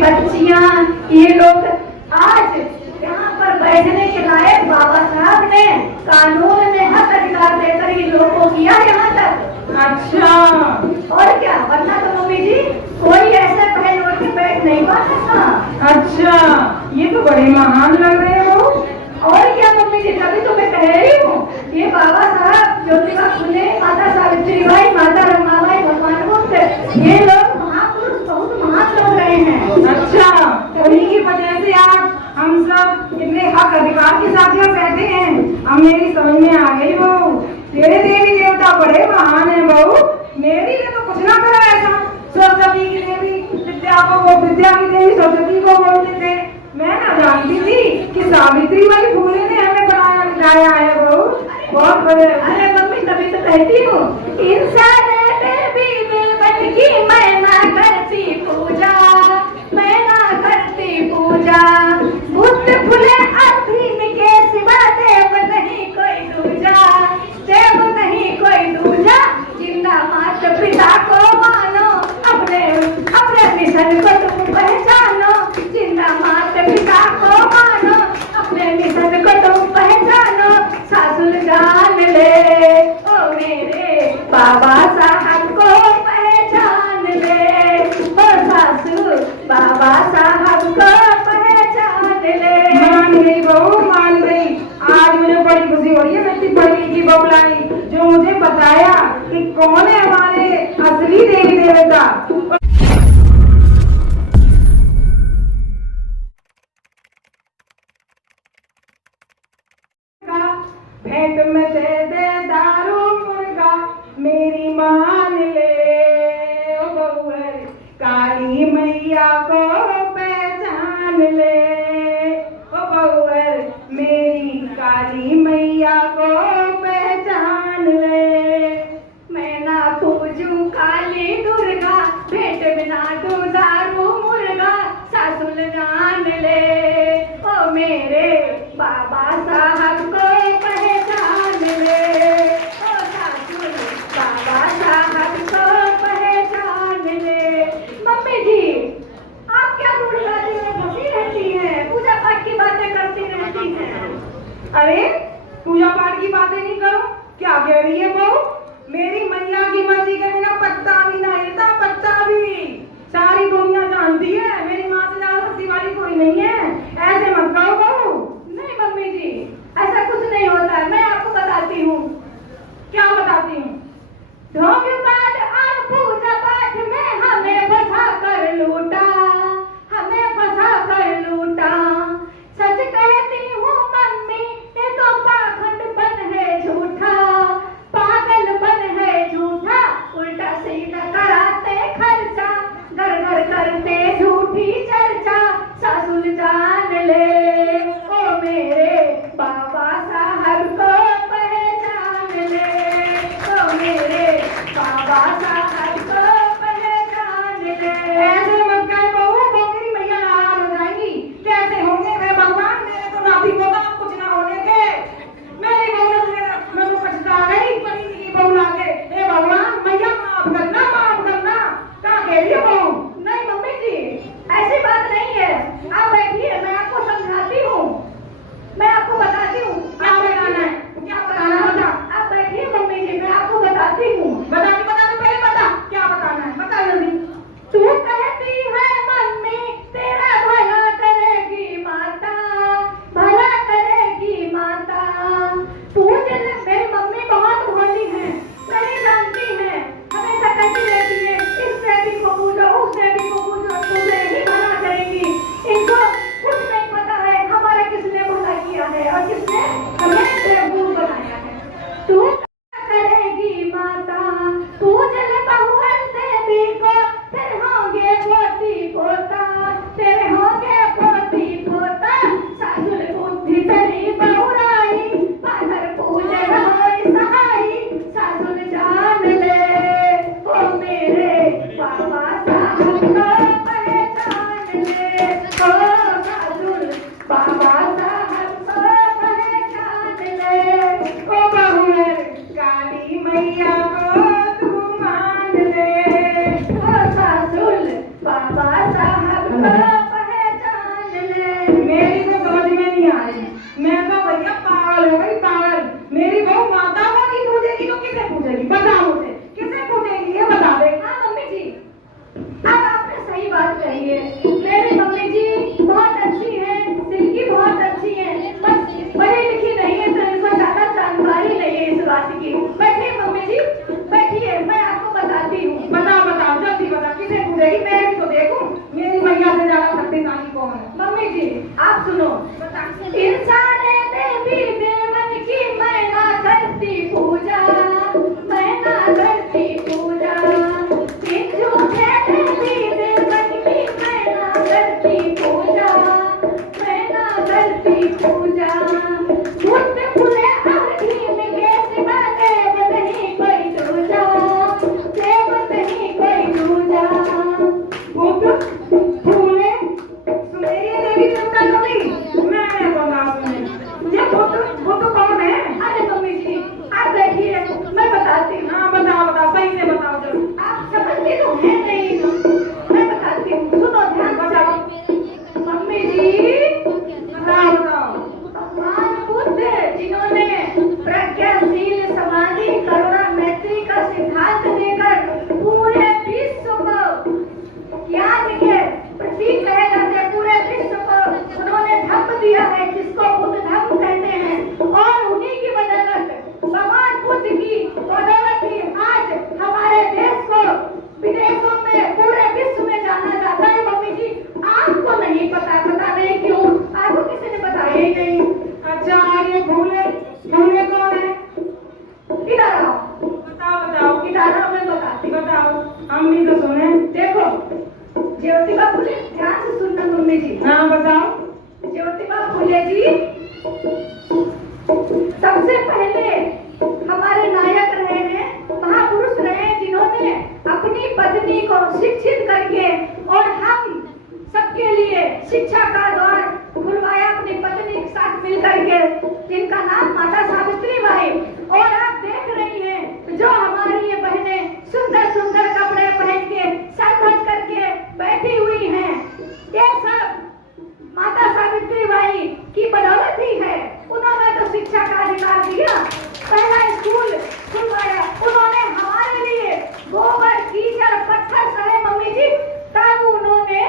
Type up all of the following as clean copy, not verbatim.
बच्चियां, ये लोग आज यहाँ पर बैठने के लायक बाबा साहब ने कानून में हक अधिकार देकर ये लोग को किया यहाँ तक। अच्छा, और क्या, वरना तो मम्मी जी कोई ऐसे पहल उठ के बैठ नहीं पाता था। अच्छा, ये तो बड़े महान लग रहे हो। और क्या मम्मी जी, तभी तो मैं कह रही हूँ, ये बाबा साहब, ज्योतिबा फुले, माता सावित्री बाई, माता रमाबाई, भगवान बुद्ध, ये लोग महापुरुष, बहुत महान लोग रहे हैं। अच्छा, उन्हीं की वजह से आज हम सब इतने हक अधिकार के साथ यहाँ बैठे हैं। अब मेरी समझ में आ गई बहू, तेरे देवी देवता बड़े महान है बहू। मेरी ने तो कुछ ना करा ऐसा। सरस्वती की देवी विद्या को, वो विद्या की देवी सरस्वती को बोलते थे। मैं ना जानती थी कि सावित्री बाई फुले ने हमें बनाया लाया है बहू। बहुत बड़े। अरे मम्मी, तभी तो कहती हूँ, इंसान देवी दिल बन की मैं ना करती पूजा, मैं ना करती पूजा। बुद्ध फुले अधीन के सिवा देव नहीं कोई दूजा, देव नहीं कोई दूजा। जिंदा माता पिता को मानो, अपने अपने मिशन को तुम पहचानो। जिंदा माता पिता को मानो, अपने मिशन को तुम पहचानो। सासुर जान ले ओ मेरे बाबा साहब को पहचान ले, ओ सासुर बाबा साहब को पहचान ले। मान गई बहू, मान गई। आज मुझे बड़ी खुशी हो रही है। मैं इतनी बड़ी की बहू लाई जो मुझे बताया कि कौन है हमारे असली देवी देवता। भेंट में दे दे दारू मुर्गा, मेरी मान ले ओ बहुए, काली मैया को पहचान ले ओ बहुए, मेरी काली मैया को पहचान ले। मैं ना पूजू काली दुर्गा, भेंट बिना दूं दारू मुर्गा। सासुल जान ले ओ मेरे बाबा साहब को पहचान ले, ओ सासुल बाबा साहब को पहचान ले। मम्मी जी, आप क्या दुर्गाजी में फंसी रहती हैं, पूजा पाठ की बातें करती रहती हैं। अरे पूजा पाठ की बातें नहीं करो, क्या कह रही है बहू? मेरी मैया की मर्जी के बिना पत्ता भी नहीं हिलता, पत्ता भी। सारी दुनिया जानती है मेरी माँ से ज्यादा शक्ति वाली कोई नहीं है। ऐसे मत कहो बहू। नहीं मम्मी जी, ऐसा कुछ नहीं होता है। मैं आपको बताती हूँ। क्या बताती हूँ? ढोंग पाठ और पूजा पाठ में हमें फंसा कर लूटा, हमें फंसा कर लूटा। सच कहती हूँ मम्मी, ये तो पाखंडपन है झूठा, पागलपन है झूठा। उल्टा सीधा कराते खर्चा, घर घर करते झूठी चर्चा। सासुल जान ले ओ मेरे बाबा साहब को पहचान ले, ओ मेरे बाबा साहब को पहचान ले। ऐसे मत कहे बहू, वो मेरी मैया नाराज हो जाएंगी। कैसे होंगे वे भगवान, मेरे तो नाती को तो कुछ ना होने के। मेरी बहू ने मैं तो पछता गई बड़ी की बहू लाके। हे भगवान, मैया माफ करना, माफ करना। क्या कह रही हो बहू? नहीं मम्मी जी, ऐसी बात नहीं है। आप बैठिए, मैं आपको समझाती हूँ, मैं आपको बताती हूँ। क्या बताना है? क्या बताना है बता। आप बैठिए मम्मी जी, मैं आपको बताती हूँ। बता पहले बता, क्या बताना है? बता जल्दी। तू कहती है मम्मी, तेरा भला करेगी माता, भला करेगी माता। पूज ले, मेरी मम्मी बहुत भोली है, नहीं जानती है, हमेशा कहती रहती है इस देवी को पूजो, उस देवी को पूजो, तुझे ही भला करेगी। इनको कुछ नहीं पता है हमारे किसने भला किया है और किसने हमें बेवकूफ बनाया है। तू करेगी माता, पूज ले बहुवन देवी को, फिर होंगे पोती पोता, तेरे होंगे पोती पोता। सासुर बुद्धि तेरी बहुराई, पाथर पूजे होई सहाई। सासुर जान ले ओ मेरे बाबा साहब को पहचान ले, ओ सासुर बाबा साहब को पहचान ले। ओ बहुए, काली मैया को तू मान ले, ओ सासुर बाबा साहब को अम्मी तो सुने। देखो ज्योतिबा फुले, ध्यान से सुनना मम्मी जी। हाँ बताओ। ज्योतिबा फुले जी सबसे पहले हमारे नायक रहे हैं, महापुरुष रहे हैं, जिन्होंने अपनी पत्नी को शिक्षित करके और हम सबके लिए शिक्षा का द्वार खुलवाया अपनी पत्नी के साथ मिलकर के, जिनका नाम माता सावित्री बाई। और आप देख रही हैं जो हमारी ये बहनें सुंदर सुंदर कपड़े पहन के सर ढक करके बैठी हुई हैं, ये सब माता सावित्री बाई की बदौलत ही है। उन्होंने तो शिक्षा का अधिकार दिया, पहला स्कूल खुलवाया, उन्होंने हमारे लिए गोबर कीचड़ पत्थर सहे मम्मी जी, तब उन्होंने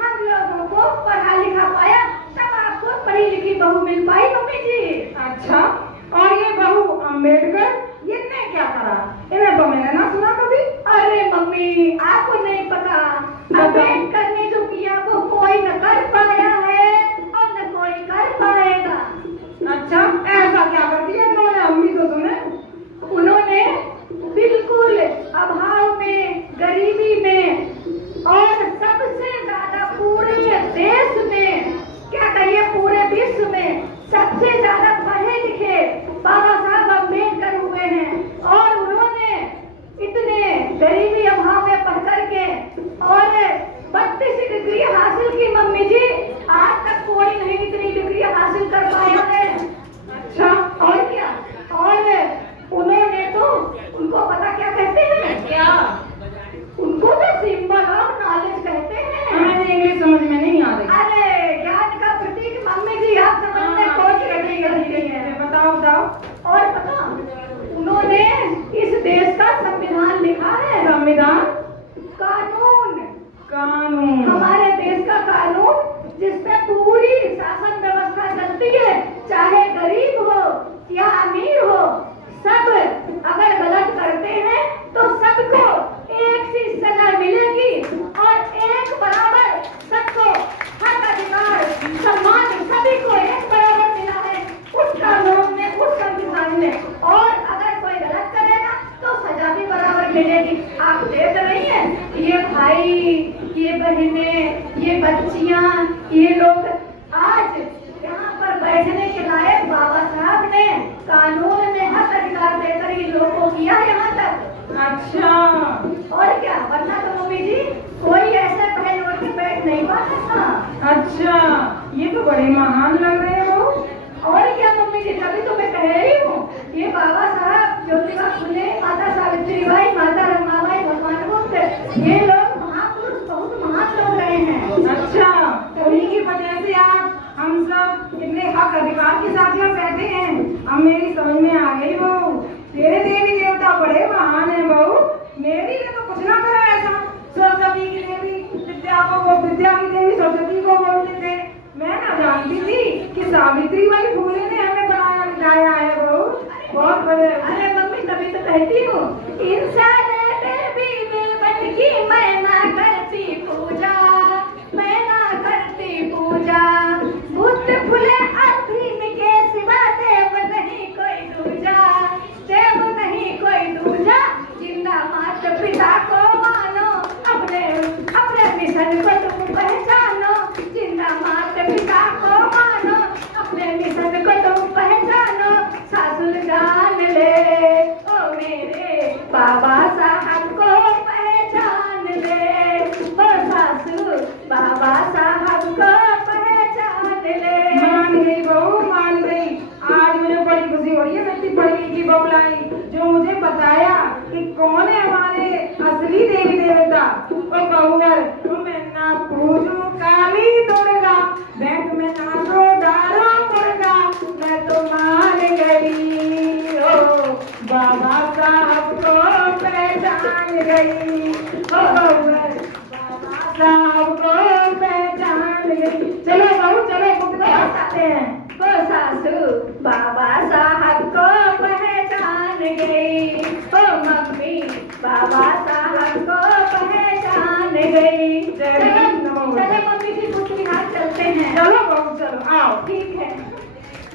हम लोगों को पढ़ा लिखा पाया, तब आपको पढ़ी लिखी बहू मिल पाई मम्मी जी। अच्छा, और ये बहू अम्बेडकर इनने क्या करा? इन्हें तो मैंने ना सुना कभी। अरे मम्मी आपको नहीं पता, अम्बेडकर ने जो किया वो कोई न कर पाया है और न कोई कर पाएगा। अच्छा, ऐसा क्या कर दिया इन्होंने? अम्मी तो सुने। उन्होंने बिल्कुल अभाव में, गरीबी में और सबसे ज्यादा पूरे देश में, क्या कहिए पूरे विश्व में सबसे ज्यादा पढ़े लिखे बाबा साहब अम्बेडकर हुए हैं। और उन्होंने इतने गरीबी अभाव में पढ़ करके और 32 डिग्री हासिल की मम्मी जी, आज तक कोई नहीं इतनी डिग्री हासिल कर पाया है। अच्छा, और क्या, और उन्होंने तो, उनको पता क्या कहते हैं? क्या? उनको तो सिंबल ऑफ नॉलेज कहते हैं। हमें इंग्लिश समझ में नहीं आ रही। अरे ज्ञान का प्रतीक मम्मी जी, आप समझने कोशिश रही है। बताओ बताओ। और पता, उन्होंने इस देश का संविधान लिखा है। संविधान? कानून, कानून, हमारे देश का कानून जिसमें पूरी शासन व्यवस्था चलती है, चाहे गरीब हो या अमीर हो, सब अगर गलत करते हैं तो सबको एक सी सजा मिलेगी और एक बराबर सबको हक अधिकार सम्मान सभी को एक बराबर मिला है उस कानून में, उस संविधान में। और अगर कोई गलत करेगा तो सजा भी बराबर मिलेगी। आप देख रही हैं ये भाई, ये बहनें, ये बच्चियां, ये लोग आज यहाँ पर बैठने के लायक बाबा साहब ने कानून में हक अधिकार देकर ही लोगों को किया यहाँ तक। अच्छा, और क्या, वरना तो मम्मी जी कोई ऐसे पहल उठ के बैठ नहीं पाता था। अच्छा, ये तो बड़े महान लग रहे हैं वो। और क्या मम्मी जी, तभी तो मैं कह रही हूँ, ये बाबा साहब ज्योतिबा फुले, माता सावित्री बाई, माता रमाबाई, भगवान बुद्ध, ये लोग महापुरुष बहुत महान लोग रहे हैं। अच्छा, तो उन्हीं की वजह से आज हम सब इतने हक अधिकार के साथ यहाँ बैठे हैं। अब मेरी समझ में आ गई बहू, तेरे देवी देवता बड़े महान है बहू। मेरी ने तो कुछ ना करा ऐसा। सरस्वती की देवी विद्या को, वो विद्या की देवी सरस्वती को बोलते थे। मैं ना जानती थी कि सावित्री बाई फुले ने हमें बनाया लिखाया है बहू। बहुत बड़े। अरे मम्मी तभी तो कहती हूँ, इंसान देवी मिल बन की मैं ना करती पूजा, मैं ना करती पूजा। बुद्ध फुले अधीन के सिवा देव नहीं कोई दूजा, देव नहीं कोई दूजा। जिंदा माता पिता को मानो, अपने अपने मिशन को तुम पहचानो। जिंदा माता पिता को मानो, अपने मिशन को तुम पहचानो। सासुर जान ले ओ मेरे बाबा साहब को पहचान ले, ओ सासुर बाबा साहब को पहचान ले। मान गई बहू, मान गई। आज मुझे बड़ी खुशी हो रही है, मैं पढ़ी लिखी बहू लाई जो मुझे बताया कि कौन है हमारे असली देवी देवता। और बहुवर मैं ना पूजू काली दुर्गा, बैंक में ना दो डारो मुर्गा, मैं तो मान गई हो बाबा साहब को पहचान गई। ओ बहुवर बाबा साहब को पहचान गई। चलो बहू चलो, कुछ आते हैं। ओ सासू बाबा साहब को पहचान गई, ओ मम्मी बाबा साहब को पहचान गई। चलो मम्मी जी कुछ बिहार चलते हैं। चलो बहू चलो, आओ। ठीक है।